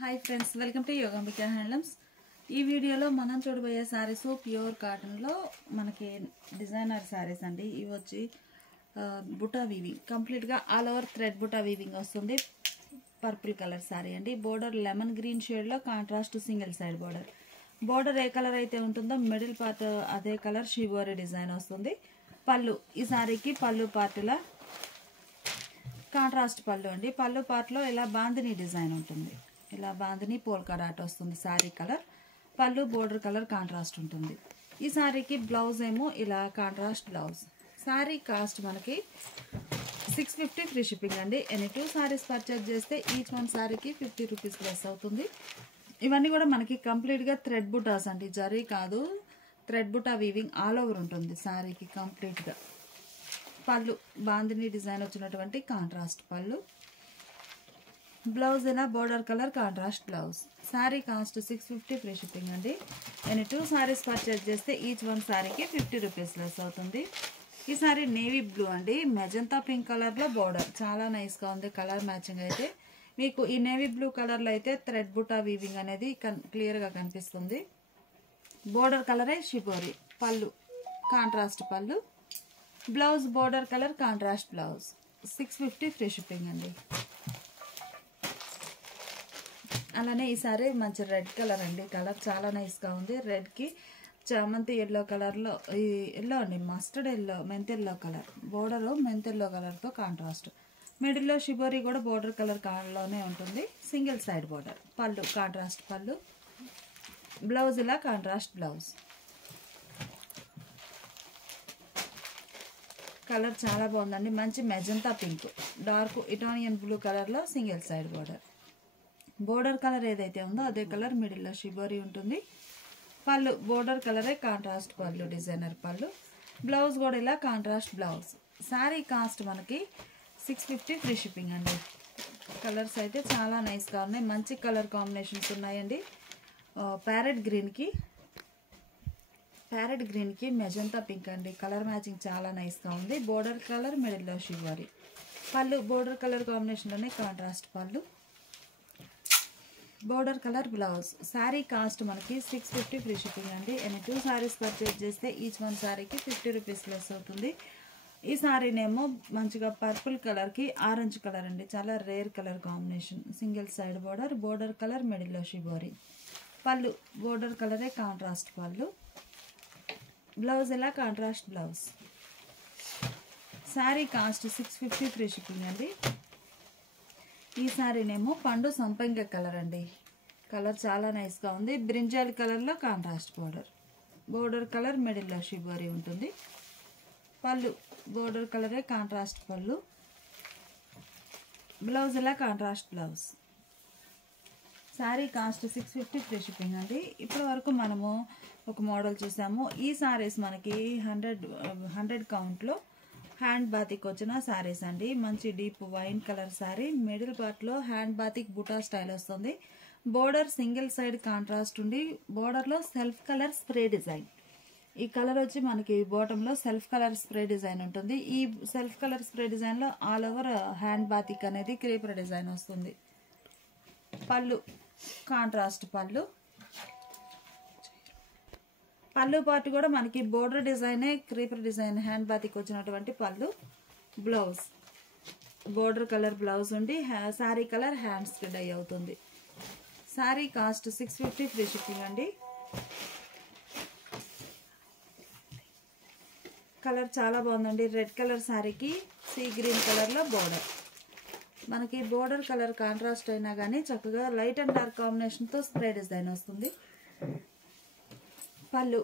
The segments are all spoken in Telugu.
Hi friends, welcome to Yogambika handlooms. ఈ వీడియోలో మనం చూడబోయే శారీస్ ప్యూర్ కాటన్లో మనకి డిజైనర్ శారీస్ అండి. ఇవి వచ్చి బుటా వీవింగ్, కంప్లీట్గా all over thread buta weaving వస్తుంది. పర్పుల్ కలర్ శారీ అండి. బోర్డర్ లెమన్ గ్రీన్ షేడ్లో contrast single side border. Border ఏ కలర్ అయితే ఉంటుందో మిడిల్ పార్ట్ అదే కలర్ షిబోరి డిజైన్ వస్తుంది. పళ్ళు, ఈ శారీకి పళ్ళు పార్టులా కాంట్రాస్ట్ పళ్ళు అండి. పళ్ళు పార్ట్లో ఇలా బాందిని డిజైన్ ఉంటుంది. ఇలా బాందిని పోల్కా డాట్ వస్తుంది శారీ కలర్. పళ్ళు బోర్డర్ కలర్ కాంట్రాస్ట్ ఉంటుంది. ఈ శారీకి బ్లౌజ్ ఏమో ఇలా కాంట్రాస్ట్ బ్లౌజ్. శారీ కాస్ట్ మనకి 650 ఫ్రీ షిప్పింగ్ అండి. ఎనీ 2 శారీస్ పర్చేజ్ చేస్తే ఈచ్ వన్ శారీకి 50 రూపీస్ ప్లస్ అవుతుంది. ఇవన్నీ కూడా మనకి కంప్లీట్గా థ్రెడ్ బుటాస్ అండి, జరీ కాదు. Thread buta weaving all over ఉంటుంది శారీకి కంప్లీట్గా. పళ్ళు బాందిని డిజైన్ వచ్చినటువంటి కాంట్రాస్ట్ పళ్ళు. బ్లౌజ్ ఇలా border colour contrast blouse. Sari cost 650 free shipping అండి. నేను 2 శారీస్ పర్చేజ్ చేస్తే ఈచ్ వన్ శారీకి 50 రూపీస్ లెస్ అవుతుంది. ఈ శారీ నేవీ బ్లూ అండి, మెజంతా పింక్ కలర్లో బోర్డర్ చాలా నైస్గా ఉంది. కలర్ మ్యాచింగ్ అయితే మీకు ఈ నేవీ బ్లూ కలర్లో అయితే థ్రెడ్ బుటా వీవింగ్ అనేది క్లియర్గా కనిపిస్తుంది. బోర్డర్ కలరే షిబోరి. పళ్ళు కాంట్రాస్ట్ పళ్ళు. Blouse border colour contrast blouse. 650 free shipping అండి. అలానే ఈ సారీ మంచి రెడ్ కలర్ అండి. కలర్ చాలా నైస్గా ఉంది. రెడ్కి చామంతి ఎల్లో కలర్లో, ఈ ఎల్లో అండి మస్టర్డ్ ఎల్లో, మెంత్ ఎల్లో కలర్. బోర్డరు మెంత్ ఎల్లో కలర్తో కాంట్రాస్ట్. మిడిల్లో షిబోరి కూడా బోర్డర్ కలర్ లోనే ఉంటుంది. Single side border. Pallu contrast పళ్ళు. బ్లౌజ్ ఇలా కాంట్రాస్ట్ బ్లౌజ్. కలర్ చాలా బాగుందండి. మంచి magenta pink, dark Italian blue కలర్లో single side border. Border colour ఏదైతే ఉందో అదే కలర్ మిడిల్లో షిబోరి ఉంటుంది. పళ్ళు బోర్డర్ కలరే కాంట్రాస్ట్ పళ్ళు, డిజైనర్ పళ్ళు. బ్లౌజ్ కూడా ఇలా కాంట్రాస్ట్ బ్లౌజ్. శారీ కాస్ట్ మనకి 650 ఫ్రీ షిప్పింగ్ అండి. కలర్స్ అయితే చాలా నైస్గా ఉన్నాయి. మంచి కలర్ కాంబినేషన్స్ ఉన్నాయండి. ప్యారెట్ గ్రీన్కి మెజంతా పింక్ అండి. కలర్ మ్యాచింగ్ చాలా నైస్గా ఉంది. బోర్డర్ కలర్ మిడిల్లో షిబోరి. పళ్ళు బోర్డర్ కలర్ కాంబినేషన్లోనే కాంట్రాస్ట్ పళ్ళు. Border colour blouse. Sari cost మనకి 650 ఫ్రీ షిప్పింగ్ అండి. ఎనీ 2 శారీస్ పర్చేజ్ చేస్తే ఈచ్ వన్ శారీకి 50 రూపీస్ లెస్ అవుతుంది. ఈ శారీనేమో మంచిగా పర్పుల్ కలర్కి ఆరెంజ్ కలర్ అండి, చాలా rare colour combination. Single side border. Border colour మిడిల్లో షిబోరి. పళ్ళు బోర్డర్ కలరే కాంట్రాస్ట్ పళ్ళు. బ్లౌజ్ ఇలా contrast blouse. Sari cost 650 free shipping అండి. ఈ శారీనేమో పండు సంపంగి కలర్ అండి. కలర్ చాలా నైస్గా ఉంది. బ్రింజాల్ కలర్లో కాంట్రాస్ట్ బోర్డర్. బోర్డర్ కలర్ మిడిల్లో షిబోరి ఉంటుంది. పళ్ళు బోర్డర్ కలరే కాంట్రాస్ట్ పళ్ళు. బ్లౌజ్ ఇలా contrast blouse. Sari cost 650 free shipping అండి. ఇప్పటి వరకు మనము ఒక మోడల్ చూసాము. ఈ శారీస్ మనకి 100 కౌంట్లో హ్యాండ్ బాతిక్ వచ్చిన శారీస్ అండి. మంచి deep wine colour sari. Middle పార్ట్లో హ్యాండ్ బాతిక్ బుటా స్టైల్ వస్తుంది. బోర్డర్ సింగిల్ సైడ్ కాంట్రాస్ట్ ఉండి బోర్డర్లో సెల్ఫ్ కలర్ స్ప్రే డిజైన్. ఈ కలర్ వచ్చి మనకి బాటంలో సెల్ఫ్ కలర్ స్ప్రే డిజైన్ ఉంటుంది. ఈ సెల్ఫ్ కలర్ స్ప్రే డిజైన్లో ఆల్ ఓవర్ హ్యాండ్ బాతిక్ అనేది క్రీపర్ డిజైన్ వస్తుంది. పళ్ళు కాంట్రాస్ట్ పళ్ళు. పళ్ళు పార్ట్ కూడా మనకి బోర్డర్ డిజైనే క్రీపర్ డిజైన్ హ్యాండ్ బాతికి వచ్చినటువంటి పళ్ళు. బ్లౌజ్ బోర్డర్ కలర్ బ్లౌజ్ ఉండి శారీ కలర్ హ్యాండ్స్కి డై అవుతుంది. శారీ కాస్ట్ 650 ఫ్రీ షిప్పింగ్ అండి. కలర్ చాలా బాగుందండి. రెడ్ కలర్ శారీకి సీ గ్రీన్ కలర్లో బోర్డర్. మనకి బోర్డర్ కలర్ కాంట్రాస్ట్ అయినా కానీ చక్కగా లైట్ అండ్ డార్క్ కాంబినేషన్తో స్ప్రే డిజైన్ వస్తుంది. పళ్ళు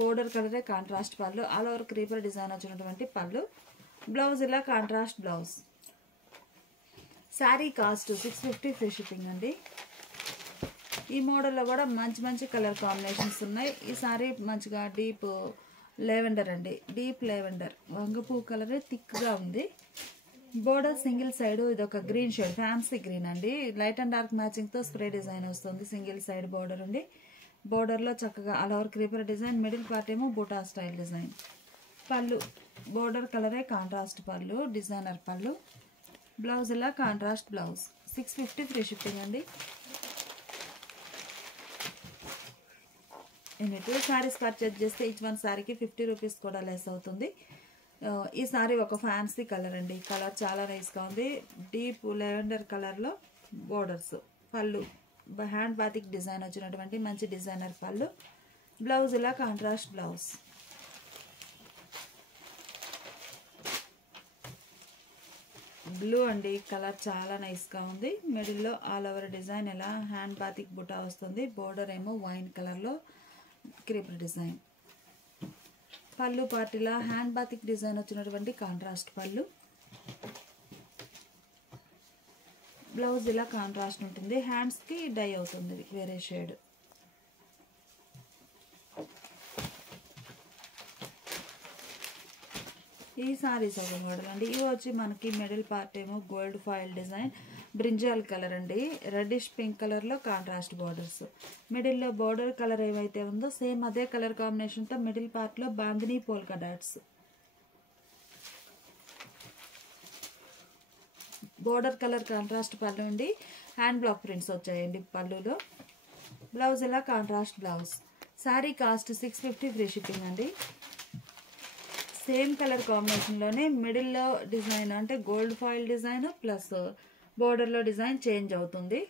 బోర్డర్ కలరే కాంట్రాస్ట్ పళ్ళు. ఆల్ ఓవర్ క్రీపర్ డిజైన్ వచ్చినటువంటి పళ్ళు. బ్లౌజ్ ఇలా contrast blouse. Sari cost 650 free shipping అండి. ఈ మోడల్లో కూడా మంచి కలర్ కాంబినేషన్స్ ఉన్నాయి. ఈ శారీ మంచిగా డీప్ లెవెండర్ అండి. డీప్ లెవెండర్ వంగపూ కలరే థిక్గా ఉంది. బోర్డర్ సింగిల్ సైడ్ ఇది ఒక గ్రీన్ షేడ్, ఫ్యాన్సీ గ్రీన్ అండి. లైట్ అండ్ డార్క్ మ్యాచింగ్తో స్ప్రే డిజైన్ వస్తుంది. సింగిల్ సైడ్ బోర్డర్ ఉండి బోర్డర్లో చక్కగా all over creeper design. Middle part ఏమో buta style design. Pallu border కలరే కాంట్రాస్ట్ పళ్ళు, డిజైనర్ పళ్ళు. బ్లౌజ్ ఇలా కాంట్రాస్ట్ బ్లౌజ్. 650 ఫ్రీ షిప్పింగ్ అండి. టూ శారీస్ పర్చేజ్ చేస్తే ఈచ్ వన్ శారీకి 50 రూపీస్ కూడా లెస్ అవుతుంది. ఈ శారీ ఒక ఫ్యాన్సీ కలర్ అండి. కలర్ చాలా నైస్గా ఉంది. డీప్ లెవెండర్ కలర్లో బోర్డర్స్, పళ్ళు హ్యాండ్ బాతిక్ డిజైన్ వచ్చినటువంటి మంచి డిజైనర్ పళ్ళు. బ్లౌజ్ ఇలా కాంట్రాస్ట్ బ్లౌజ్. బ్లూ అండి, కలర్ చాలా నైస్గా ఉంది. మిడిల్లో ఆల్ ఓవర్ డిజైన్ ఇలా హ్యాండ్ బాతిక్ బుటా వస్తుంది. బోర్డర్ ఏమో వైన్ కలర్లో క్రీపర్ డిజైన్. పళ్ళు పార్టీలా హ్యాండ్ బాతిక్ డిజైన్ వచ్చినటువంటి కాంట్రాస్ట్ పళ్ళు. బ్లౌజ్ ఇలా కాంట్రాస్ట్ ఉంటుంది. హ్యాండ్స్కి డై అవుతుంది వేరే షేడ్. ఈ సారీస్ ఒక మోడల్ అండి. ఇవి వచ్చి మనకి మిడిల్ పార్ట్ ఏమో gold foil design, brinjal colour అండి. రెడ్డిష్ పింక్ కలర్లో కాంట్రాస్ట్ బార్డర్స్. మిడిల్లో బార్డర్ కలర్ ఏవైతే ఉందో సేమ్ అదే కలర్ కాంబినేషన్తో మిడిల్ పార్ట్లో bandhani polka dots. Border colour contrast పళ్ళు ఉండి హ్యాండ్ బ్లాక్ ప్రింట్స్ వచ్చాయండి పళ్ళులో. బ్లౌజ్ ఇలా contrast blouse. Sari cost 650 free shipping అండి. సేమ్ కలర్ కాంబినేషన్లోనే మిడిల్లో డిజైన్ అంటే గోల్డ్ ఫాయిల్ డిజైన్ ప్లస్ బోర్డర్లో డిజైన్ చేంజ్ అవుతుంది.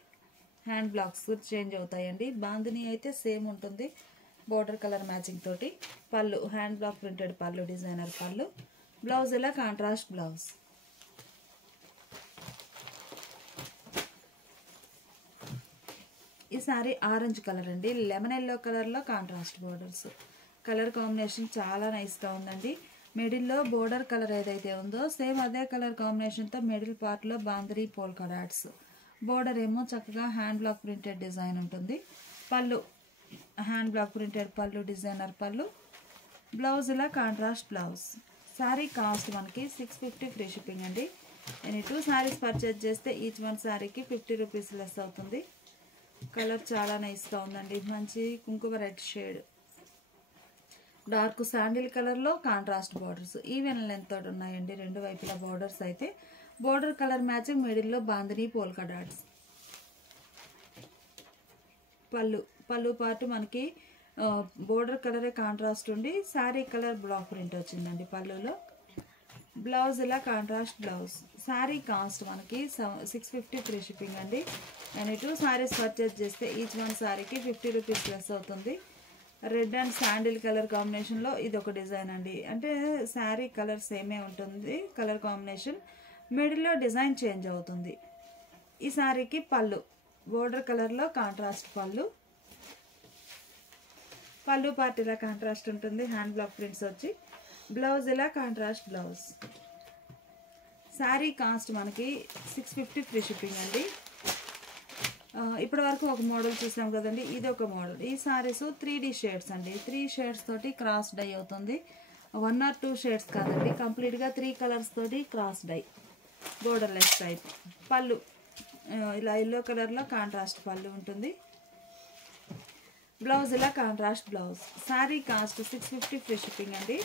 హ్యాండ్ బ్లాక్స్ చేంజ్ అవుతాయండి. బాందిని అయితే సేమ్ ఉంటుంది బోర్డర్ కలర్ మ్యాచింగ్ తోటి. పళ్ళు హ్యాండ్ బ్లాక్ ప్రింటెడ్ పళ్ళు, డిజైనర్ పళ్ళు. బ్లౌజ్ ఇలా కాంట్రాస్ట్ బ్లౌజ్. ఈ సారీ ఆరెంజ్ కలర్ అండి. లెమన్ ఎల్లో కలర్లో కాంట్రాస్ట్ బోర్డర్స్. కలర్ కాంబినేషన్ చాలా నైస్గా ఉందండి. మిడిల్లో బోర్డర్ కలర్ ఏదైతే ఉందో సేమ్ అదే కలర్ కాంబినేషన్తో మిడిల్ పార్ట్లో బాందరీ పోల్కా డాట్స్. బోర్డర్ ఏమో చక్కగా హ్యాండ్ బ్లాక్ ప్రింటెడ్ డిజైన్ ఉంటుంది. పళ్ళు హ్యాండ్ బ్లాక్ ప్రింటెడ్ పళ్ళు, డిజైనర్ పళ్ళు. బ్లౌజ్ ఇలా కాంట్రాస్ట్ బ్లౌజ్. శారీ కాస్ట్ మనకి 650 ఫ్రీ షిప్పింగ్ అండి. నేను 2 శారీస్ పర్చేజ్ చేస్తే ఈచ్ వన్ శారీకి 50 రూపీస్ లెస్ అవుతుంది. కలర్ చాలా నైస్గా ఉందండి. మంచి కుంకుమ రెడ్ షేడ్, డార్క్ శాండిల్ కలర్లో కాంట్రాస్ట్ బార్డర్స్. ఈవెన్ లెంత్ తోటి ఉన్నాయండి రెండు వైపులా బార్డర్స్. అయితే బోర్డర్ కలర్ మ్యాచింగ్ మిడిల్లో బాందినీ పోల్కా డాట్స్. పళ్ళు పార్ట్ మనకి బోర్డర్ కలరే కాంట్రాస్ట్ ఉండి శారీ కలర్ బ్లాక్ ప్రింట్ వచ్చిందండి పళ్ళులో. బ్లౌజ్ ఇలా కాంట్రాస్ట్ బ్లౌజ్. శారీ కాస్ట్ మనకి 650 ఫ్రీ షిప్పింగ్ అండి. నేను 2 శారీస్ పర్చేజ్ చేస్తే ఈచ్ వన్ శారీకి 50 రూపీస్ లెస్ అవుతుంది. రెడ్ అండ్ శాండిల్ కలర్ కాంబినేషన్లో ఇది ఒక డిజైన్ అండి. అంటే శారీ కలర్ సేమే ఉంటుంది కలర్ కాంబినేషన్, మిడిల్లో డిజైన్ చేంజ్ అవుతుంది. ఈ శారీకి పళ్ళు బోర్డర్ కలర్లో కాంట్రాస్ట్ పళ్ళు పార్ట్ ఇలా కాంట్రాస్ట్ ఉంటుంది. హ్యాండ్ బ్లాక్ ప్రింట్స్ వచ్చి. బ్లౌజ్ ఇలా కాంట్రాస్ట్ బ్లౌజ్. శారీ కాస్ట్ మనకి 650 ఫ్రీ షిప్పింగ్ అండి. ఇప్పటి వరకు ఒక మోడల్ చూసాం కదండి, ఇది ఒక మోడల్. ఈ సారీస్ 3D షేడ్స్ అండి. 3 షేడ్స్ తోటి క్రాస్ డై అవుతుంది. 1 or 2 షేడ్స్ కాదండి, కంప్లీట్గా 3 కలర్స్ తోటి cross dye, border less type. పళ్ళు ఇలా ఎల్లో కలర్లో కాంట్రాస్ట్ పళ్ళు ఉంటుంది. బ్లౌజ్ ఇలా contrast blouse. Sari cost 650 free shipping అండి.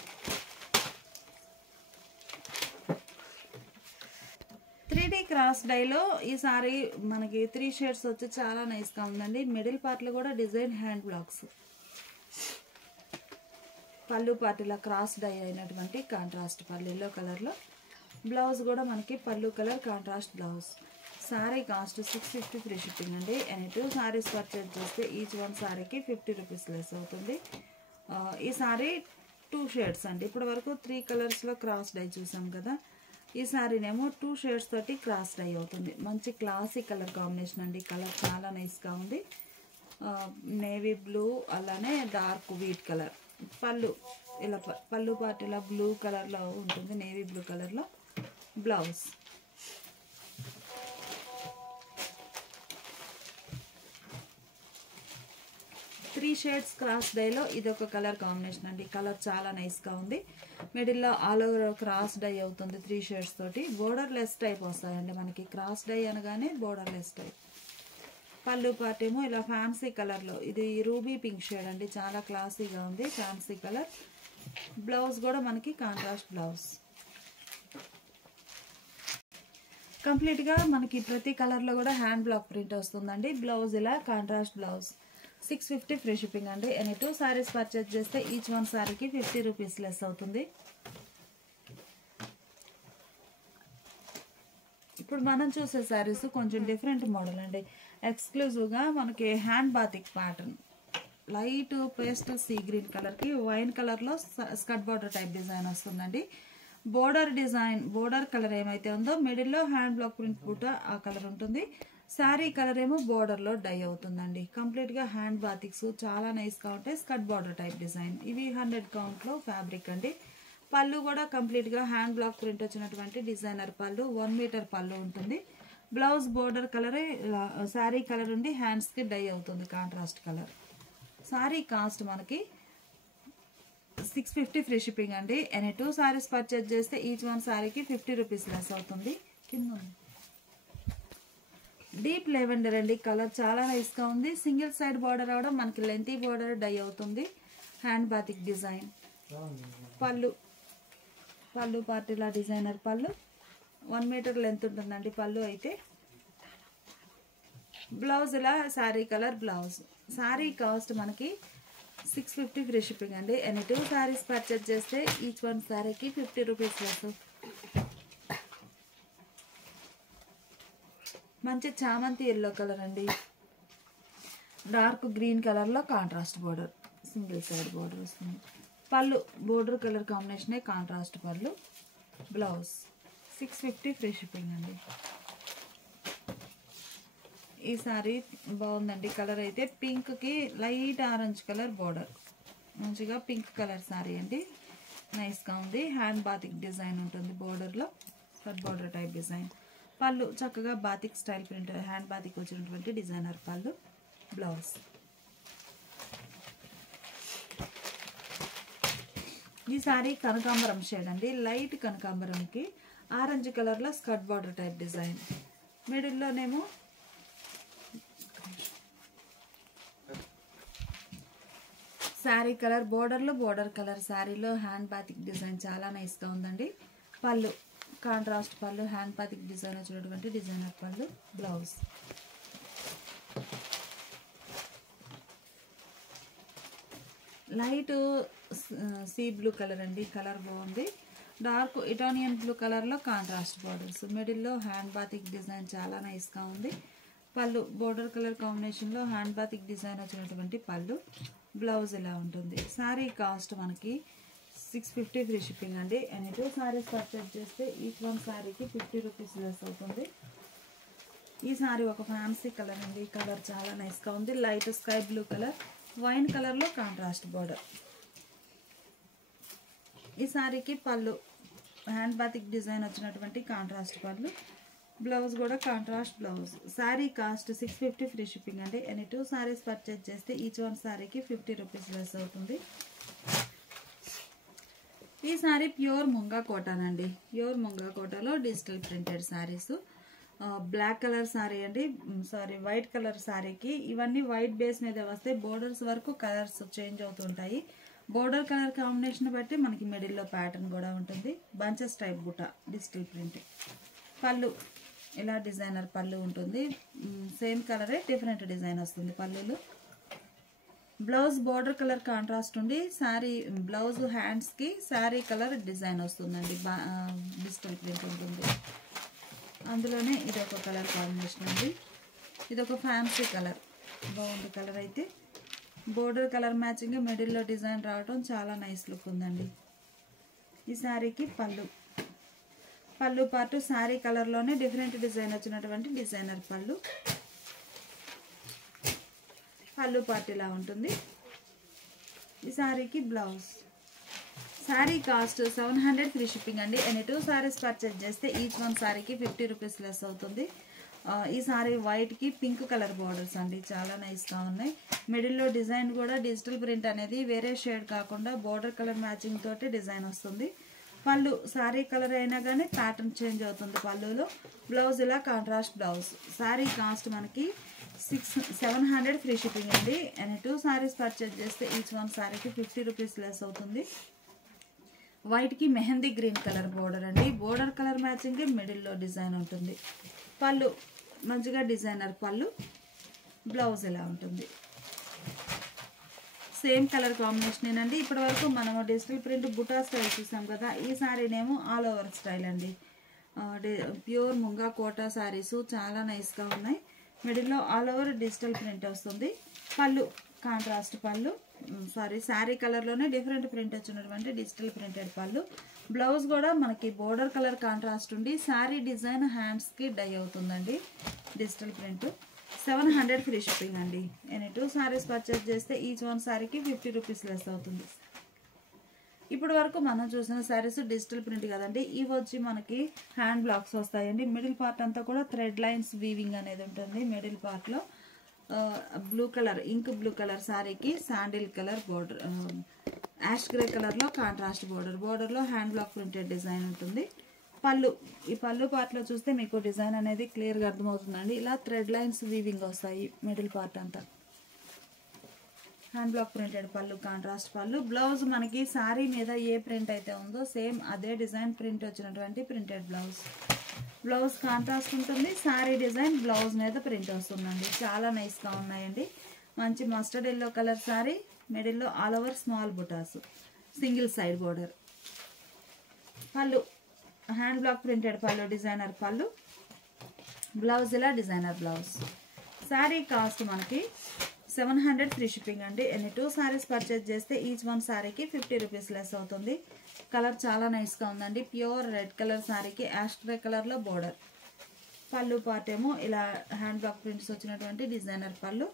3D క్రాస్ డైలో ఈ సారీ మనకి 3 షేడ్స్ వచ్చి చాలా నైస్గా ఉందండి. మిడిల్ పార్ట్లో కూడా డిజైన్ హ్యాండ్ బ్లాక్స్. పళ్ళు పార్ట్ ఇలా క్రాస్ డై అయినటువంటి కాంట్రాస్ట్ పళ్ళు ఎల్లో కలర్లో. బ్లౌజ్ కూడా మనకి పళ్ళు colour contrast blouse. Sari cost 650 free shipping అండి. అండ్ 2 శారీస్ పర్చేజ్ చేస్తే ఈచ్ వన్ శారీకి 50 రూపీస్ లెస్ అవుతుంది. ఈ సారీ 2 షేడ్స్ అండి. ఇప్పటి వరకు 3 కలర్స్లో క్రాస్ డై చూసాం కదా, ఈ సారీనేమో 2 షేడ్స్ తోటి క్రాస్ డై అవుతుంది. మంచి క్లాసిక్ కలర్ కాంబినేషన్ అండి. కలర్ చాలా నైస్గా ఉంది. నేవీ బ్లూ అలానే డార్క్ వీట్ కలర్. పళ్ళు ఇలా పళ్ళు పార్ట్ ఇలా బ్లూ కలర్లో ఉంటుంది, నేవీ బ్లూ కలర్లో. బ్లౌజ్ 3 షేడ్స్ క్రాస్ డైలో ఇదొక కలర్ కాంబినేషన్ అండి. కలర్ చాలా నైస్గా ఉంది. మిడిల్లో ఆల్ ఓవర్ క్రాస్ డై అవుతుంది 3 షేడ్స్ తోటి. బోర్డర్ లెస్ టైప్ వస్తాయండి మనకి. క్రాస్ డై అనగానే బోర్డర్ లెస్ టైప్. పళ్ళు పార్ట్ ఏమో ఇలా ఫ్యాన్సీ కలర్లో, ఇది రూబీ పింక్ షేడ్ అండి, చాలా క్లాసీగా ఉంది ఫ్యాన్సీ కలర్. బ్లౌజ్ కూడా మనకి కాంట్రాస్ట్ బ్లౌజ్. కంప్లీట్గా మనకి ప్రతి కలర్లో కూడా హ్యాండ్ బ్లాక్ ప్రింట్ వస్తుందండి. బ్లౌజ్ ఇలా కాంట్రాస్ట్ బ్లౌజ్. 650 ఫ్రీ షిప్పింగ్ అండి. ఎనీ 2 సారీస్ పర్చేజ్ చేస్తే ఈచ్ వన్ సారీకి 50 రూపీస్ లెస్ అవుతుంది. ఇప్పుడు మనం చూసే సారీస్ కొంచెం డిఫరెంట్ మోడల్ అండి. ఎక్స్క్లూజివ్గా మనకి hand batik pattern, light pastel sea green కలర్కి వైన్ కలర్లో స్కర్ట్ బార్డర్ టైప్ డిజైన్ వస్తుందండి. బోర్డర్ డిజైన్, బోర్డర్ కలర్ ఏమైతే ఉందో మిడిల్లో హ్యాండ్ బ్లాక్ ప్రింట్ బూట ఆ కలర్ ఉంటుంది. శారీ కలర్ ఏమో బోర్డర్లో డై అవుతుందండి. కంప్లీట్గా హ్యాండ్ బాతిక్స్ చాలా నైస్గా ఉంటాయి. స్కర్ట్ బార్డర్ టైప్ డిజైన్, ఇవి 100 కౌంట్లో ఫ్యాబ్రిక్ అండి. పళ్ళు కూడా కంప్లీట్గా హ్యాండ్ బ్లాక్ ప్రింట్ వచ్చినటువంటి డిజైనర్ పళ్ళు, 1 మీటర్ పళ్ళు ఉంటుంది. బ్లౌజ్ బోర్డర్ కలరే శారీ కలర్ ఉండి హ్యాండ్స్కి డై అవుతుంది కాంట్రాస్ట్ కలర్. శారీ కాస్ట్ మనకి 650 ఫ్రీ షిప్పింగ్ అండి. ఎనీ 2 సారీస్ పర్చేజ్ చేస్తే ఈచ్ వన్ సారీకి 50 రూపీస్ లెస్ అవుతుంది. కింద డీప్ లెవెండర్ అండి, కలర్ చాలా నైస్గా ఉంది. సింగిల్ సైడ్ బార్డర్ అవడం మనకి లెంతీ బార్డర్ డై అవుతుంది. హ్యాండ్ బాతిక్ డిజైన్, పళ్ళు పార్ట్ ఇలా డిజైనర్ పళ్ళు, 1 మీటర్ లెంత్ ఉంటుందండి పళ్ళు అయితే. బ్లౌజ్ ఇలా sari colour blouse. Sari cost మనకి 650 ఫ్రీ షిప్పింగ్ అండి. ఎనీ 2 సారీస్ పర్చేజ్ చేస్తే ఈచ్ వన్ సారీకి 50 రూపీస్ లెస్. మంచి చామంతి ఎల్లో కలర్ అండి, డార్క్ గ్రీన్ కలర్లో contrast border, single side border వస్తుంది. పళ్ళు బోర్డర్ కలర్ కాంబినేషనే కాంట్రాస్ట్ పళ్ళు. బ్లౌజ్ 650 ఫ్రీ షిప్పింగ్ అండి. ఈ సారీ బాగుందండి. కలర్ అయితే పింక్కి లైట్ ఆరెంజ్ కలర్ బోర్డర్, మంచిగా పింక్ కలర్ సారీ అండి, నైస్గా ఉంది. హ్యాండ్ బాతిక్ డిజైన్ ఉంటుంది బోర్డర్లో, cut border type design. Pallu చక్కగా batik style print, hand batik వచ్చినటువంటి డిజైనర్ పళ్ళు. బ్లౌజ్ ఈ సారీ కనకాంబరం షేడ్ అండి, లైట్ కనకాంబరంకి ఆరెంజ్ కలర్లో స్కర్ట్ బార్డర్ టైప్ డిజైన్. మిడిల్లోనేమో శారీ కలర్ బోర్డర్లో బోర్డర్ కలర్ శారీలో హ్యాండ్ బాతిక్ డిజైన్ చాలా నైస్గా ఉందండి. Pallu contrast pallu, hand batik design వచ్చినటువంటి డిజైనర్ పళ్ళు. Blouse light sea blue colour అండి, కలర్ బాగుంది. డార్క్ ఇటాలియన్ బ్లూ కలర్లో కాంట్రాస్ట్ బార్డర్స్, మిడిల్లో హ్యాండ్ బాతిక్ డిజైన్ చాలా నైస్గా ఉంది. పళ్ళు బోర్డర్ కలర్ కాంబినేషన్లో హ్యాండ్ బాతిక్ డిజైన్ వచ్చినటువంటి పళ్ళు. బ్లౌజ్ ఇలా ఉంటుంది. శారీ కాస్ట్ మనకి 650 ఫ్రీ షిప్పింగ్ అండి. ఎనీ 2 సారీస్ పర్చేజ్ చేస్తే ఈచ్ వన్ సారీకి 50 రూపీస్ లెస్ అవుతుంది. ఈ సారీ ఒక ఫ్యాన్సీ కలర్ అండి, కలర్ చాలా నైస్గా ఉంది. Light sky blue colour, wine కలర్లో కాంట్రాస్ట్ బార్డర్. ఈ సారీకి పళ్ళు హ్యాండ్ బాతిక్ డిజైన్ వచ్చినటువంటి కాంట్రాస్ట్ పళ్ళు. బ్లౌజ్ కూడా contrast blouse. Sari cost 650 free shipping అండి. ఎనీ 2 సారీస్ పర్చేజ్ చేస్తే ఈచ్ వన్ సారీకి 50 రూపీస్ లెస్ అవుతుంది. ఈ సారీ ప్యూర్ ముంగా కోటాన్ అండి, ప్యూర్ ముంగా కోటాలో digital printed saris. Black colour sari అండి, వైట్ కలర్ సారీకి ఇవన్నీ వైట్ బేస్ మీద వస్తే బోర్డర్స్ వరకు కలర్స్ చేంజ్ అవుతుంటాయి. బోర్డర్ కలర్ కాంబినేషన్ బట్టి మనకి మిడిల్లో ప్యాటర్న్ కూడా ఉంటుంది. Bunches type butta digital print. పళ్ళు ఇలా డిజైనర్ పళ్ళు ఉంటుంది, సేమ్ కలరే డిఫరెంట్ డిజైన్ వస్తుంది పళ్ళులో. బ్లౌజ్ బోర్డర్ కలర్ కాంట్రాస్ట్ ఉండి శారీ బ్లౌజ్ హ్యాండ్స్కి శారీ కలర్ డిజైన్ వస్తుందండి, డిజిటల్ ప్రింట్ ఉంటుంది. అందులోనే ఇదొక కలర్ కాంబినేషన్ అండి, ఇదొక ఫ్యాన్సీ కలర్, బాగుంది కలర్ అయితే. బోర్డర్ కలర్ మ్యాచింగ్ మిడిల్లో డిజైన్ రావడం చాలా నైస్ లుక్ ఉందండి. ఈ శారీకి పళ్ళు పార్ట్ శారీ కలర్లోనే డిఫరెంట్ డిజైన్ వచ్చినటువంటి డిజైనర్ పళ్ళు. పళ్ళు పార్ట్ ఇలా ఉంటుంది. ఈ శారీకి blouse. Sari cost 700 free shipping అండి. ఎనీ 2 సారీస్ పర్చేజ్ చేస్తే ఈచ్ వన్ సారీకి 50 రూపీస్ లెస్ అవుతుంది. ఈ సారీ వైట్కి పింక్ కలర్ బార్డర్స్ అండి, చాలా నైస్గా ఉన్నాయి. మిడిల్లో డిజైన్ కూడా డిజిటల్ ప్రింట్ అనేది వేరే షేడ్ కాకుండా బోర్డర్ కలర్ మ్యాచింగ్ తోటి డిజైన్ వస్తుంది. పళ్ళు శారీ కలర్ అయినా కానీ ప్యాటర్న్ చేంజ్ అవుతుంది పళ్ళులో. బ్లౌజ్ ఇలా కాంట్రాస్ట్ బ్లౌజ్. శారీ కాస్ట్ మనకి 700 ఫ్రీ షిప్పింగ్ అండి. అండ్ 2 సారీస్ పర్చేజ్ చేస్తే ఈచ్ వన్ సారీకి 50 రూపీస్ లెస్ అవుతుంది. వైట్కి మెహందీ గ్రీన్ కలర్ బోర్డర్ అండి, బోర్డర్ కలర్ మ్యాచింగ్ మిడిల్లో డిజైన్ ఉంటుంది. పళ్ళు మంచిగా డిజైనర్ పళ్ళు. బ్లౌజ్ ఇలా ఉంటుంది. సేమ్ కలర్ కాంబినేషన్ అండి. ఇప్పటి వరకు మనం డిజిటల్ ప్రింట్ బుటా స్టైల్ చూసాం కదా, ఈ సారీనేమో ఆల్ ఓవర్ స్టైల్ అండి. ప్యూర్ ముంగా కోటా సారీస్ చాలా నైస్గా ఉన్నాయి. మిడిల్లో ఆల్ ఓవర్ డిజిటల్ ప్రింట్ వస్తుంది. పళ్ళు కాంట్రాస్ట్ పళ్ళు, శారీ కలర్లోనే డిఫరెంట్ ప్రింట్ వచ్చినటువంటి డిజిటల్ ప్రింటెడ్ పళ్ళు. బ్లౌజ్ కూడా మనకి బోర్డర్ కలర్ కాంట్రాస్ట్ ఉండి శారీ డిజైన్ హ్యాండ్స్కి డై అవుతుందండి. డిజిటల్ ప్రింట్ 700 ఫ్రీ షిప్పింగ్ అండి. ఎనీ 2 సారీస్ పర్చేస్ చేస్తే ఈచ్ వన్ సారీకి 50 రూపీస్ లెస్ అవుతుంది. ఇప్పుడు వరకు మనం చూసిన శారీస్ డిజిటల్ ప్రింట్ కదండి, ఇవి వచ్చి మనకి హ్యాండ్ బ్లాక్స్ వస్తాయండి. మిడిల్ పార్ట్ అంతా కూడా థ్రెడ్ లైన్స్ వీవింగ్ అనేది ఉంటుంది. మిడిల్ పార్ట్లో blue colour, ink blue colour శారీకి sandal colour border, ash grey కలర్లో కాంట్రాస్ట్ బోర్డర్లో హ్యాండ్ బ్లాక్ ప్రింటెడ్ డిజైన్ ఉంటుంది. పళ్ళు, ఈ పళ్ళు పార్ట్లో చూస్తే మీకు డిజైన్ అనేది క్లియర్గా అర్థమవుతుందండి. ఇలా థ్రెడ్ లైన్స్ వీవింగ్ వస్తాయి మిడిల్ పార్ట్ అంతా. హ్యాండ్ బ్లాక్ ప్రింటెడ్ పళ్ళు, కాంట్రాస్ట్ పళ్ళు. బ్లౌజ్ మనకి శారీ మీద ఏ ప్రింట్ అయితే ఉందో సేమ్ అదే డిజైన్ ప్రింట్ వచ్చినటువంటి ప్రింటెడ్ బ్లౌజ్. బ్లౌజ్ కాంట్రాస్ట్ ఉంటుంది, శారీ డిజైన్ బ్లౌజ్ మీద ప్రింట్ వస్తుందండి. చాలా నైస్గా ఉన్నాయండి. మంచి మస్టర్డ్ ఎల్లో కలర్ శారీ, మిడిల్లో ఆల్ ఓవర్ స్మాల్ బుటాస్, సింగిల్ సైడ్ బోర్డర్. పళ్ళు హ్యాండ్ బ్లాక్ ప్రింటెడ్ పళ్ళు, డిజైనర్ పళ్ళు. బ్లౌజ్ ఇలా డిజైనర్ బ్లౌజ్. శారీ కాస్ట్ మనకి 700 ఫ్రీ షిప్పింగ్ అండి. ఎన్ని 2 సారీస్ పర్చేజ్ చేస్తే ఈచ్ వన్ శారీకి 50 రూపీస్ లెస్ అవుతుంది. కలర్ చాలా నైస్గా ఉందండి. ప్యూర్ రెడ్ కలర్ శారీకి యాష్ గ్రే కలర్లో బోర్డర్. పళ్ళు పార్ట్ ఏమో ఇలా హ్యాండ్ బ్లాక్ ప్రింట్స్ వచ్చినటువంటి డిజైనర్ పళ్ళు.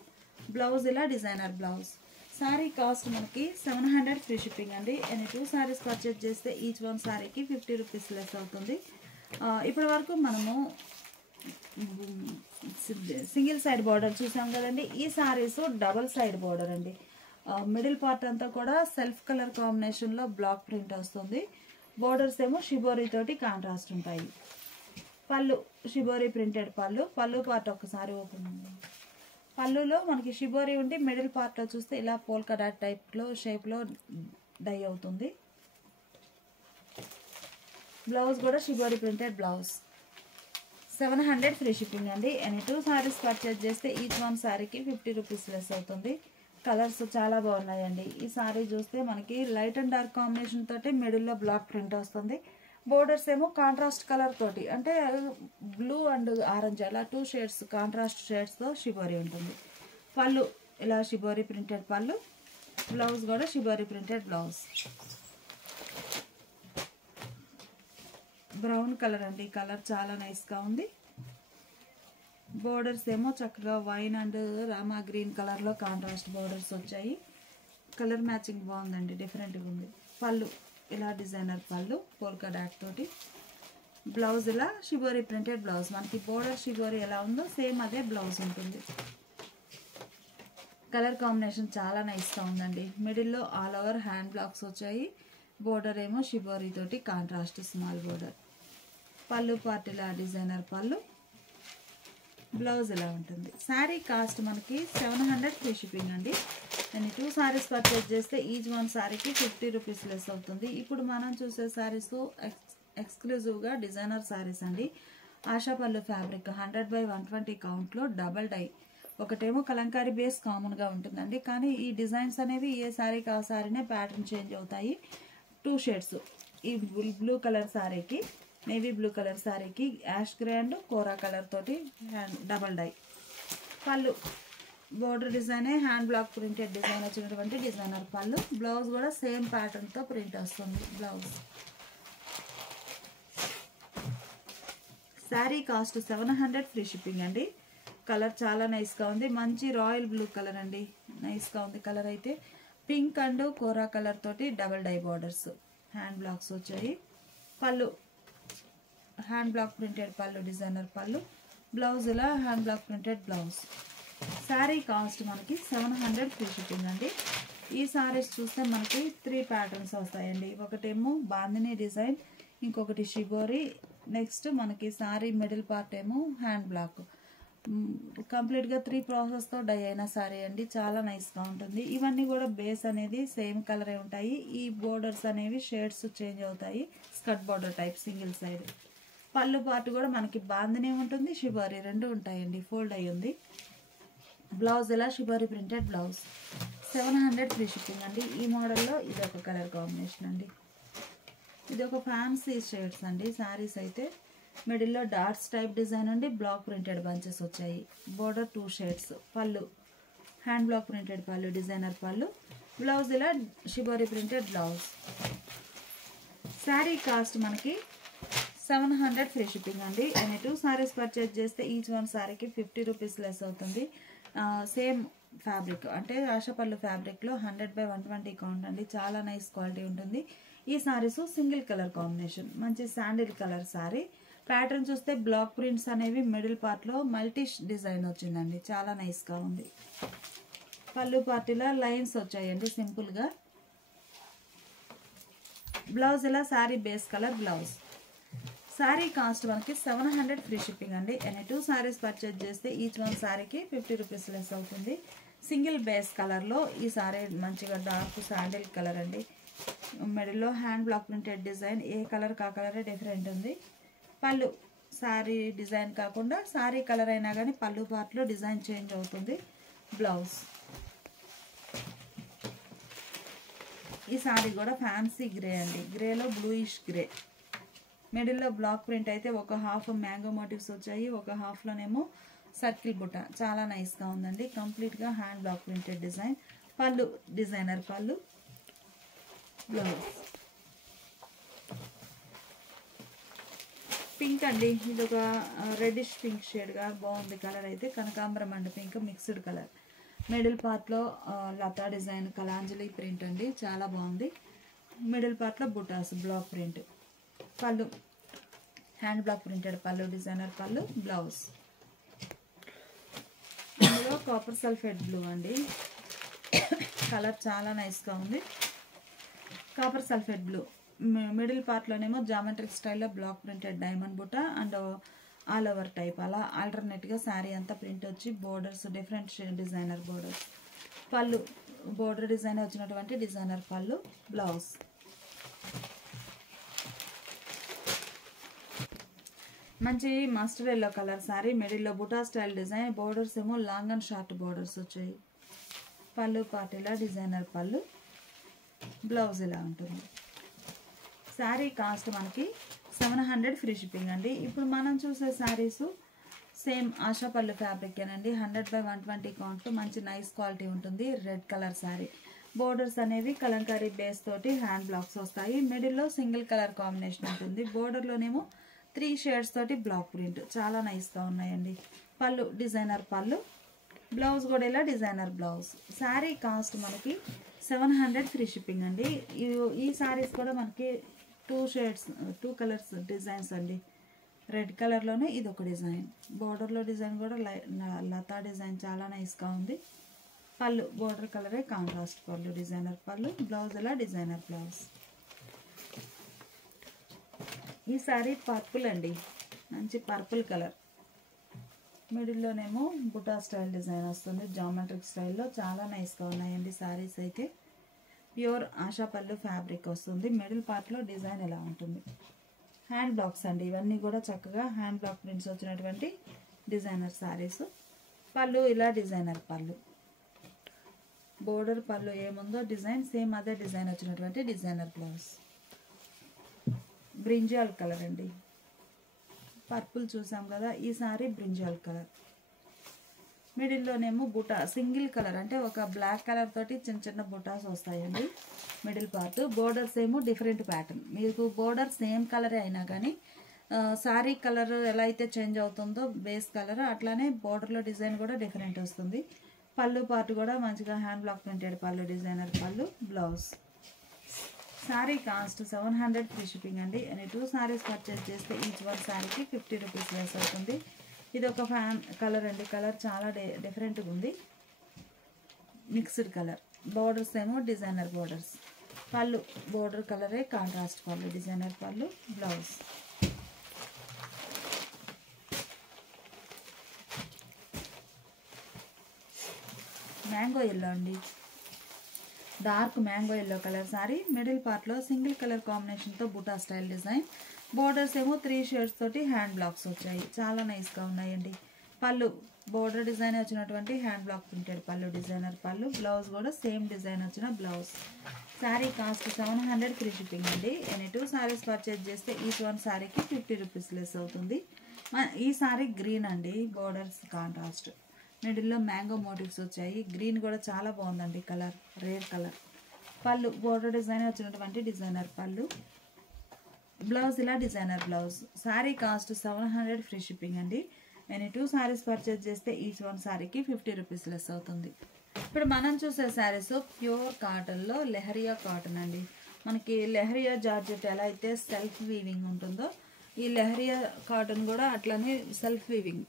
బ్లౌజ్ ఇలా డిజైనర్ బ్లౌజ్. శారీ కాస్ట్ మనకి 700 ఫ్రీ షిప్పింగ్ అండి. ఎన్ని 2 సారీస్ పర్చేజ్ చేస్తే ఈచ్ వన్ శారీకి 50 రూపీస్ లెస్ అవుతుంది. ఇప్పటి వరకు మనము సింగిల్ సైడ్ బార్డర్ చూసాం కదండి. ఈ సారీస్ డబల్ సైడ్ బార్డర్ అండి. మిడిల్ పార్ట్ అంతా కూడా సెల్ఫ్ కలర్ కాంబినేషన్లో బ్లాక్ ప్రింట్ వస్తుంది. బోర్డర్స్ ఏమో షిబోరీ తోటి కాంట్రాస్ట్ ఉంటాయి. పళ్ళు షిబోరీ ప్రింటెడ్ పళ్ళు. పళ్ళు పార్ట్ ఒకసారి ఓపెన్ ఉంది. పళ్ళులో మనకి షిబోరీ ఉండి మిడిల్ పార్ట్లో చూస్తే ఇలా పోల్కా డాట్ టైప్లో షేప్లో డై అవుతుంది. బ్లౌజ్ కూడా shibori printed blouse. 700 free shipping అండి. ఎనీ 2 సారీస్ పర్చేజ్ చేస్తే ఈచ్ వన్ సారీకి 50 రూపీస్ లెస్ అవుతుంది. కలర్స్ చాలా బాగున్నాయండి. ఈ సారీ చూస్తే మనకి లైట్ అండ్ డార్క్ కాంబినేషన్ తోటి మిడిల్లో బ్లాక్ ప్రింట్ వస్తుంది. బోర్డర్స్ ఏమో కాంట్రాస్ట్ కలర్ తోటి, అంటే బ్లూ అండ్ ఆరెంజ్ అలా 2 షేడ్స్ కాంట్రాస్ట్ షేడ్స్తో షిబోరీ ఉంటుంది. పళ్ళు ఇలా షిబోరీ ప్రింటెడ్ పళ్ళు. బ్లౌజ్ కూడా shibori printed blouse. Brown colour అండి. కలర్ చాలా నైస్గా ఉంది. బోర్డర్స్ ఏమో చక్కగా వైన్ అండ్ రామా గ్రీన్ కలర్లో కాంట్రాస్ట్ బోర్డర్స్ వచ్చాయి. కలర్ మ్యాచింగ్ బాగుందండి, డిఫరెంట్గా ఉంది. పళ్ళు ఇలా డిజైనర్ పళ్ళు పోల్కా డాట్ తోటి. బ్లౌజ్ ఇలా షిబోరీ ప్రింటెడ్ బ్లౌజ్. మనకి బోర్డర్ షిబోరీ ఎలా ఉందో సేమ్ అదే బ్లౌజ్ ఉంటుంది. కలర్ కాంబినేషన్ చాలా నైస్గా ఉందండి. మిడిల్లో ఆల్ ఓవర్ హ్యాండ్ బ్లాక్స్ వచ్చాయి. బోర్డర్ ఏమో షిబోరీ తోటి కాంట్రాస్ట్ స్మాల్ బోర్డర్. పళ్ళు పార్ట్ ఇలా డిజైనర్ పళ్ళు. బ్లౌజ్ ఇలా ఉంటుంది. శారీ కాస్ట్ మనకి 700 ఫ్రీ షిప్పింగ్ అండి. నేను 2 సారీస్ పర్చేజ్ చేస్తే ఈచ్ వన్ సారీకి 50 రూపీస్ లెస్ అవుతుంది. ఇప్పుడు మనం చూసే సారీస్ ఎక్స్క్లూజివ్గా డిజైనర్ సారీస్ అండి. ఆశాపల్లు ఫ్యాబ్రిక్ 100/120 కౌంట్లో డబల్ డై. ఒకటేమో కలంకారీ బేస్ కామన్గా ఉంటుందండి, కానీ ఈ డిజైన్స్ అనేవి ఏ శారీకి ఆ శారీనే ప్యాటర్న్ చేంజ్ అవుతాయి. 2 షేడ్స్. ఈ బ్లూ కలర్ శారీకి, నేవీ బ్లూ కలర్ శారీకి ash grey and kora colour తోటి డబల్ డై. పళ్ళు బోర్డర్ డిజైనే హ్యాండ్ బ్లాక్ ప్రింటెడ్ డిజైన్ వచ్చినటువంటి డిజైనర్ పళ్ళు. బ్లౌజ్ కూడా సేమ్ ప్యాటర్న్తో ప్రింట్ వస్తుంది blouse. Sari cost 700 free shipping అండి. కలర్ చాలా నైస్గా ఉంది. మంచి రాయల్ బ్లూ కలర్ అండి, నైస్గా ఉంది కలర్ అయితే. పింక్ అండ్ కోరా కలర్ తోటి double dye borders. Hand blocks వచ్చాయి. పళ్ళు హ్యాండ్ బ్లాక్ ప్రింటెడ్ పళ్ళు, డిజైనర్ పళ్ళు. బ్లౌజ్ ఇలా hand block printed blouse. Sari cost మనకి 700 ఫ్రీ షిప్పింగ్ అండి. ఈ సారీస్ చూస్తే మనకి 3 ప్యాటర్న్స్ వస్తాయండి. ఒకటేమో బాందిని డిజైన్, ఇంకొకటి షిబోరి, నెక్స్ట్ మనకి సారీ మిడిల్ పార్ట్ ఏమో హ్యాండ్ బ్లాక్. కంప్లీట్గా 3 ప్రాసెస్తో డై అయిన సారీ అండి. చాలా నైస్గా ఉంటుంది. ఇవన్నీ కూడా బేస్ అనేది సేమ్ కలరే ఉంటాయి. ఈ బోర్డర్స్ అనేవి షేడ్స్ చేంజ్ అవుతాయి. Skirt border type single side. పళ్ళు పార్ట్ కూడా మనకి బాందిని ఉంటుంది, షిబోరి 2 ఉంటాయండి. ఫోల్డ్ అయ్యి ఉంది. బ్లౌజ్ ఇలా shibori printed blouse. 700 free shipping అండి. ఈ మోడల్లో ఇది ఒక కలర్ కాంబినేషన్ అండి. ఇది ఒక ఫ్యాన్సీ షేడ్స్ అండి. శారీస్ అయితే మిడిల్లో డాట్స్ టైప్ డిజైన్ అండి. బ్లాక్ ప్రింటెడ్ బంచెస్ వచ్చాయి. Border 2 shades. పళ్ళు హ్యాండ్ బ్లాక్ ప్రింటెడ్ పళ్ళు, డిజైనర్ పళ్ళు. బ్లౌజ్ ఇలా shibori printed blouse. Sari cost మనకి 700 ఫ్రీ షిప్పింగ్ అండి. అండ్ 2 సారీస్ పర్చేజ్ చేస్తే ఈచ్ వన్ సారీకి 50 రూపీస్ లెస్ అవుతుంది. సేమ్ ఫ్యాబ్రిక్ అంటే ఆశపల్లు ఫ్యాబ్రిక్లో 100/120 కౌంట్ అండి. చాలా నైస్ క్వాలిటీ ఉంటుంది. ఈ సారీస్ సింగిల్ కలర్ కాంబినేషన్, మంచి శాండిల్ కలర్ సారీ. ప్యాటర్న్ చూస్తే బ్లాక్ ప్రింట్స్ అనేవి మిడిల్ పార్ట్లో మల్టీ డిజైన్ వచ్చిందండి. చాలా నైస్గా ఉంది. పళ్ళు పార్టీలో లైన్స్ వచ్చాయండి సింపుల్గా. బ్లౌజ్ ఇలా sari base colour blouse. Sari cost మనకి 700 ఫ్రీ షిప్పింగ్ అండి. అండ్ 2 సారీస్ పర్చేజ్ చేస్తే ఈచ్ వన్ సారీకి 50 రూపీస్ లెస్ అవుతుంది. సింగిల్ బేస్ కలర్లో ఈ సారీ మంచిగా డార్క్ శాండిల్ కలర్ అండి. మిడిల్లో హ్యాండ్ బ్లాక్ ప్రింటెడ్ డిజైన్. ఏ కలర్ కా కలరే డిఫరెంట్ ఉంది. పళ్ళు శారీ డిజైన్ కాకుండా శారీ కలర్ అయినా కానీ పళ్ళు పార్ట్లో డిజైన్ చేంజ్ అవుతుంది. బ్లౌజ్. ఈ సారీ కూడా ఫ్యాన్సీ గ్రే అండి. గ్రేలో బ్లూయిష్ గ్రే. మిడిల్లో బ్లాక్ ప్రింట్ అయితే ఒక హాఫ్ మ్యాంగో మోటివ్స్ వచ్చాయి, ఒక హాఫ్లోనేమో సర్కిల్ బుట్ట. చాలా నైస్గా ఉందండి. కంప్లీట్గా హ్యాండ్ బ్లాక్ ప్రింటెడ్ డిజైన్. పళ్ళు డిజైనర్ పళ్ళు. బ్లౌజ్ పింక్ అండి. ఇది ఒక రెడ్డిష్ పింక్ షేడ్గా బాగుంది. కలర్ అయితే కనకాంబరం and pink mixed colour. Middle పార్ట్లో లతా డిజైన్ కలాంజలి ప్రింట్ అండి. చాలా బాగుంది. మిడిల్ పార్ట్లో butas block print. Pallu hand block printed పళ్ళు, డిజైనర్ పళ్ళు. బ్లౌజ్ ఇందులో కాపర్ సల్ఫేట్ బ్లూ అండి. కలర్ చాలా నైస్గా ఉంది. Copper sulphate blue. మిడిల్ పార్ట్లోనేమో జామెట్రిక్ స్టైల్లో block printed diamond butta and all over type. అలా ఆల్టర్నేట్గా శారీ అంతా ప్రింట్ వచ్చి borders different designer borders. Pallu border design వచ్చినటువంటి డిజైనర్ పళ్ళు. బ్లౌజ్ మంచి మస్టర్డ్ ఎల్లో కలర్ శారీ. మిడిల్లో బుటా స్టైల్ డిజైన్. బోర్డర్స్ ఏమో లాంగ్ అండ్ షార్ట్ బోర్డర్స్ వచ్చాయి. పళ్ళు పార్టీలా డిజైనర్ పళ్ళు. బ్లౌజ్ ఇలా ఉంటుంది. శారీ కాస్ట్ మనకి 700 ఫ్రీ షిప్పింగ్ అండి. ఇప్పుడు మనం చూసే శారీస్ సేమ్ ఆశాపల్లి ఫ్యాబ్రిక్ ఏనండి. 100/120 కౌంట్. మంచి నైస్ క్వాలిటీ ఉంటుంది. Red colour sari. బోర్డర్స్ అనేవి కలంకారీ బేస్ తోటి హ్యాండ్ బ్లాక్స్ వస్తాయి. మిడిల్లో సింగిల్ కలర్ కాంబినేషన్ ఉంటుంది. బోర్డర్లోనేమో 3 షేడ్స్ తోటి బ్లాక్ ప్రింట్. చాలా నైస్గా ఉన్నాయండి. పళ్ళు డిజైనర్ పళ్ళు. బ్లౌజ్ కూడా ఇలా డిజైనర్ బ్లౌజ్. శారీ కాస్ట్ మనకి 700 ఫ్రీ షిప్పింగ్ అండి. ఈ శారీస్ కూడా మనకి 2 షేడ్స్ 2 కలర్స్ డిజైన్స్ అండి. రెడ్ కలర్లోనే ఇది ఒక డిజైన్. బోర్డర్లో డిజైన్ కూడా లతా డిజైన్ చాలా నైస్గా ఉంది. పళ్ళు బోర్డర్ కలరే కాంట్రాస్ట్ పళ్ళు, డిజైనర్ పళ్ళు. బ్లౌజ్ ఇలా డిజైనర్ బ్లౌజ్. ఈ సారీ పర్పుల్ అండి. మంచి పర్పుల్ కలర్. మిడిల్లోనేమో బుటా స్టైల్ డిజైన్ వస్తుంది. జామెట్రిక్ స్టైల్లో చాలా నైస్గా ఉన్నాయండి సారీస్ అయితే. ప్యూర్ ఆశాపల్లు ఫ్యాబ్రిక్ వస్తుంది. మిడిల్ పార్ట్లో డిజైన్ ఎలా ఉంటుంది. హ్యాండ్ బ్లాక్స్ అండి. ఇవన్నీ కూడా చక్కగా హ్యాండ్ బ్లాక్ ప్రింట్స్ వచ్చినటువంటి డిజైనర్ సారీస్. పళ్ళు ఇలా డిజైనర్ పళ్ళు. బోర్డర్ పళ్ళు ఏముందో డిజైన్ సేమ్ అదే డిజైన్ వచ్చినటువంటి డిజైనర్ బ్లౌజ్. బ్రింజాల్ కలర్ అండి. పర్పుల్ చూసాం కదా, ఈ సారీ బ్రింజాల్ కలర్. మిడిల్లోనేమో బుటా సింగిల్ కలర్ అంటే ఒక బ్లాక్ కలర్ తోటి చిన్న చిన్న బుటాస్ వస్తాయండి మిడిల్ పార్ట్. బోర్డర్స్ ఏమో డిఫరెంట్ ప్యాటర్న్. మీకు బోర్డర్ సేమ్ కలరే అయినా కానీ సారీ కలర్ ఎలా అయితే చేంజ్ అవుతుందో బేస్ కలర్, అట్లానే బోర్డర్లో డిజైన్ కూడా డిఫరెంట్ వస్తుంది. పళ్ళు పార్ట్ కూడా మంచిగా హ్యాండ్ బ్లాక్ ప్రింటెడ్ పళ్ళు, డిజైనర్ పళ్ళు. Blouse. Sari cost 700 free shipping అండి. 2 సారీస్ పర్చేస్ చేస్తే ఈచ్ వన్ శారీకి 50 రూపీస్ లెస్ అవుతుంది. ఇది ఒక ఫ్యాన్ కలర్ అండి. కలర్ చాలా డిఫరెంట్గా ఉంది. Mixed colour. బోర్డర్స్ ఏమో డిజైనర్ బోర్డర్స్. పళ్ళు బోర్డర్ కలరే కాంట్రాస్ట్ పళ్ళు, డిజైనర్ పళ్ళు. బ్లౌజ్. మ్యాంగో ఎల్లో అండి. Dark mango yellow colour sorry. Middle పార్ట్లో సింగిల్ కలర్ కాంబినేషన్తో బుటా స్టైల్ డిజైన్. బోర్డర్స్ ఏమో 3 షేడ్స్ తోటి హ్యాండ్ బ్లాక్స్ వచ్చాయి. చాలా నైస్గా ఉన్నాయండి. పళ్ళు బోర్డర్ డిజైన్ వచ్చినటువంటి హ్యాండ్ బ్లాక్ ప్రింటెడ్ పళ్ళు, డిజైనర్ పళ్ళు. బ్లౌజ్ కూడా సేమ్ డిజైన్ వచ్చిన blouse. Sari cost 700 free shipping అండి. ఎనీ 2 సారీస్ పర్చేజ్ చేస్తే ఈచ్ వన్ శారీకి 50 రూపీస్ లెస్ అవుతుంది. ఈ శారీ గ్రీన్ అండి, బోర్డర్స్ కాంట్రాస్ట్, మిడిల్లో మ్యాంగో మోటివ్స్ వచ్చాయి. గ్రీన్ కూడా చాలా బాగుందండి, కలర్ రేర్ కలర్. పళ్ళు బోర్డర్ డిజైన్ వచ్చినటువంటి డిజైనర్ పళ్ళు. బ్లౌజ్ ఇలా designer blouse. Sari cost 700 free shipping అండి. ఎనీ 2 సారీస్ పర్చేజ్ చేస్తే ఈచ్ వన్ శారీకి 50 రూపీస్ లెస్ అవుతుంది. ఇప్పుడు మనం చూసే శారీస్ ప్యూర్ కాటన్లో లెహరియా కాటన్ అండి. మనకి లెహరియా జార్జెట్ ఎలా అయితే సెల్ఫ్ వీవింగ్ ఉంటుందో, ఈ లెహరియా కాటన్ కూడా అట్లనే సెల్ఫ్ వీవింగ్.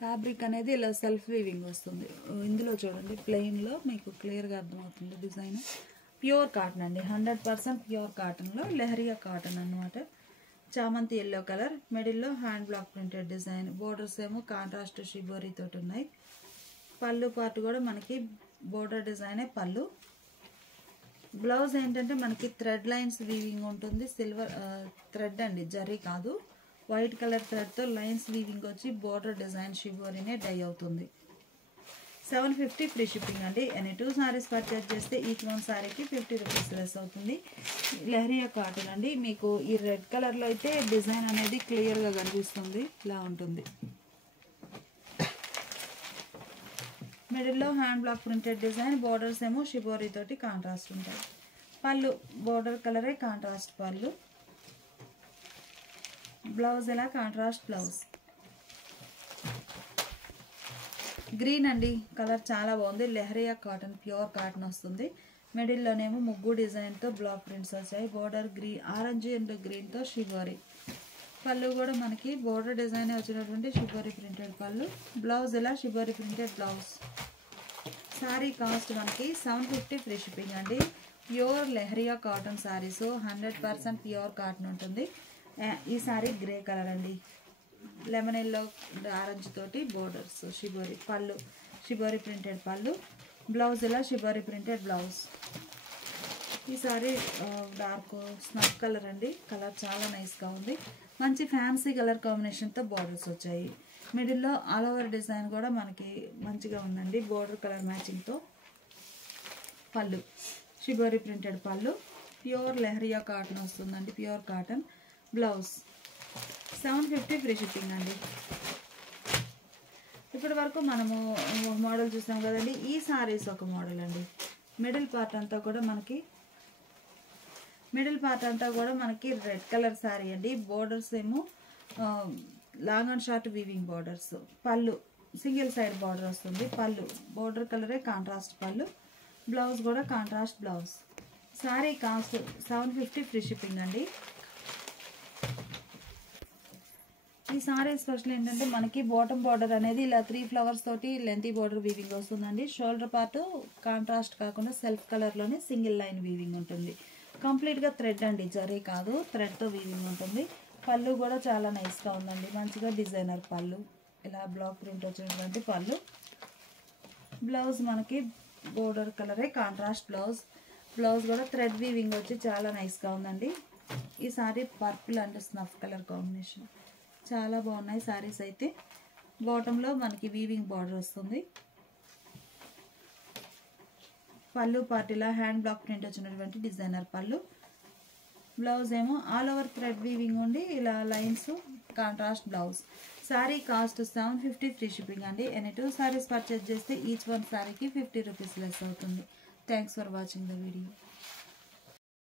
ఫ్యాబ్రిక్ అనేది ఇలా సెల్ఫ్ వీవింగ్ వస్తుంది. ఇందులో చూడండి ప్లెయిన్లో మీకు క్లియర్గా అర్థమవుతుంది డిజైన్. ప్యూర్ కాటన్ అండి, 100% ప్యూర్ కాటన్లో లెహరియా కాటన్ అన్నమాట. చామంతి ఎల్లో కలర్, మిడిల్లో hand block printed design. Borders ఏమో కాంట్రాస్ట్ షిబోరీ తోటి ఉన్నాయి. పళ్ళు పార్ట్ కూడా మనకి బోర్డర్ డిజైనే పళ్ళు. బ్లౌజ్ ఏంటంటే మనకి థ్రెడ్ లైన్స్ వీవింగ్ ఉంటుంది. సిల్వర్ థ్రెడ్ అండి, జరీ కాదు. వైట్ కలర్ థ్రెడ్తో లైన్స్ వీవింగ్ వచ్చి బోర్డర్ డిజైన్ షిబోరీనే డై అవుతుంది. 750 ఫ్రీ షిప్పింగ్ అండి. ఎనీ 2 సారీస్ పర్చేజ్ చేస్తే ఈచ్ వన్ సారీకి 50 రూపీస్ లెస్ అవుతుంది. లెహరియా కాటన్ అండి. మీకు ఈ రెడ్ కలర్లో అయితే డిజైన్ అనేది క్లియర్గా కనిపిస్తుంది, ఇలా ఉంటుంది. మిడిల్లో hand block printed design. Borders ఏమో షిబోరీ తోటి కాంట్రాస్ట్ ఉంటాయి. పళ్ళు బోర్డర్ కలరే కాంట్రాస్ట్ పళ్ళు. బ్లౌజ్ ఇలా కాంట్రాస్ట్ బ్లౌజ్. గ్రీన్ అండి, కలర్ చాలా బాగుంది. లెహరియా కాటన్, ప్యూర్ కాటన్ వస్తుంది. మిడిల్లోనేమో ముగ్గు డిజైన్తో బ్లాక్ ప్రింట్స్ వచ్చాయి. బోర్డర్ గ్రీన్, ఆరెంజ్ అండ్ గ్రీన్తో షిబోరీ. పళ్ళు కూడా మనకి బోర్డర్ డిజైన్ వచ్చినటువంటి షిబోరీ ప్రింటెడ్ పళ్ళు. బ్లౌజ్ ఇలా shibori printed blouse. Sari cost మనకి 750 ఫ్రీ షిప్పింగ్ అండి. Pure leheriya cotton saris, 100% pure cotton ఉంటుంది. ఈ శారీ గ్రే కలర్ అండి, లెమన్ ఎల్లో ఆరెంజ్ తోటి borders shibori. Pallu shibori printed pallu. Blouse ఇలా షిబోరీ ప్రింటెడ్ బ్లౌజ్. ఈ సారీ డార్క్ స్నఫ్ కలర్ అండి, కలర్ చాలా నైస్గా ఉంది. మంచి ఫ్యాన్సీ కలర్ కాంబినేషన్తో బార్డర్స్ వచ్చాయి. మిడిల్లో ఆల్ ఓవర్ డిజైన్ కూడా మనకి మంచిగా ఉందండి, బోర్డర్ కలర్ మ్యాచింగ్తో. Pallu shibori printed pallu. Pure leheriya cotton వస్తుందండి, pure cotton. Blouse 750 free shipping అండి. ఇప్పటి వరకు మనము మోడల్ చూసాం కదండి. ఈ సారీస్ ఒక మోడల్ అండి. మిడిల్ పార్ట్ అంతా కూడా మనకి రెడ్ కలర్ శారీ అండి. బోర్డర్స్ ఏమో long and short weaving borders. పళ్ళు సింగిల్ సైడ్ బార్డర్ వస్తుంది. పళ్ళు బోర్డర్ కలరే కాంట్రాస్ట్ పళ్ళు. బ్లౌజ్ కూడా contrast blouse. Sari cost 750 free shipping అండి. ఈ సారీ స్పెషల్ ఏంటంటే మనకి బాటమ్ బార్డర్ అనేది ఇలా 3 ఫ్లవర్స్ తోటి లెంతీ బార్డర్ వీవింగ్ వస్తుందండి. షోల్డర్ పార్ట్ కాంట్రాస్ట్ కాకుండా సెల్ఫ్ కలర్లోనే సింగిల్ లైన్ వీవింగ్ ఉంటుంది. కంప్లీట్గా థ్రెడ్ అండి, జరీ కాదు, థ్రెడ్తో వీవింగ్ ఉంటుంది. పళ్ళు కూడా చాలా నైస్గా ఉందండి, మంచిగా డిజైనర్ పళ్ళు. ఇలా బ్లాక్ ప్రింట్ వచ్చినటువంటి పళ్ళు. బ్లౌజ్ మనకి బోర్డర్ కలరే కాంట్రాస్ట్ బ్లౌజ్. బ్లౌజ్ కూడా థ్రెడ్ వీవింగ్ వచ్చి చాలా నైస్గా ఉందండి. ఈ sari purple and snuff colour combination, చాలా బాగున్నాయి సారీస్ అయితే. బాటంలో మనకి వీవింగ్ బార్డర్ వస్తుంది. పళ్ళు పార్టీలా హ్యాండ్ బ్లాక్ ప్రింట్ వచ్చినటువంటి డిజైనర్ పళ్ళు. బ్లౌజ్ ఏమో ఆల్ ఓవర్ థ్రెడ్ వీవింగ్ ఉండి ఇలా lines, contrast blouse. Sari cost 750 free shipping అండి. ఎనీ 2 సారీస్ పర్చేజ్ చేస్తే ఈచ్ వన్ శారీకి 50 రూపీస్ లెస్ అవుతుంది. Thanks for watching the video.